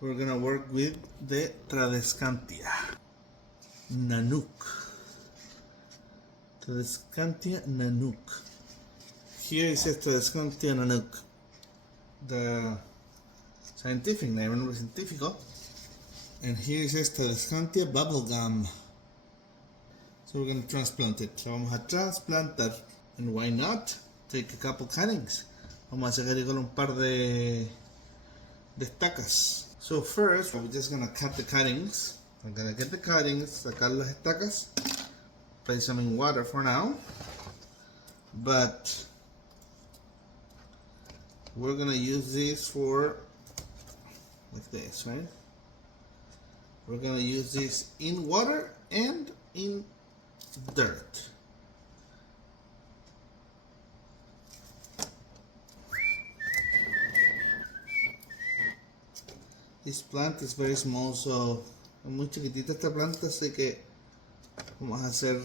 we're gonna work with the Tradescantia Nanook. Tradescantia Nanook. Here it says Tradescantia Nanook, the scientific name, el nombre científico. And here it says Tradescantia Bubblegum. So we're going to transplant it. So vamos a transplantar. And why not? Take a couple cuttings. Vamos a sacar igual un par de estacas. So first, we're just going to cut the cuttings. I'm going to get the cuttings, sacar las estacas, place them in water for now. But we're going to use this for, like this, right? We're going to use this in water and in dirt. This plant is very small, so es muy chiquitita esta planta, así que vamos a hacer,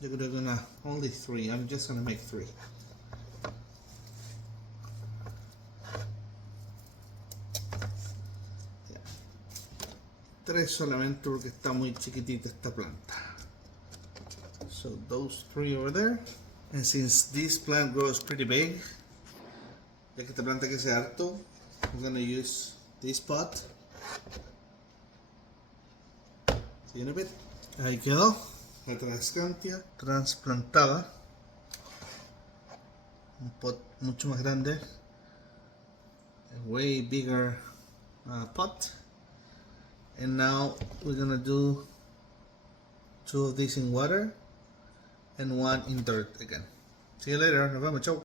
yo creo que only 3. I'm just gonna make 3. Yeah. 3 solamente porque está muy chiquitita esta planta. So those 3 over there. And since this plant grows pretty big, ya que esta planta crece harto, I'm gonna use this pot. See you in a bit. Ahí quedó la Tradescantia transplantada. Un pot mucho más grande. A way bigger pot. And now we're gonna do 2 of these in water and 1 in dirt again. See you later. Nos vemos. Chau.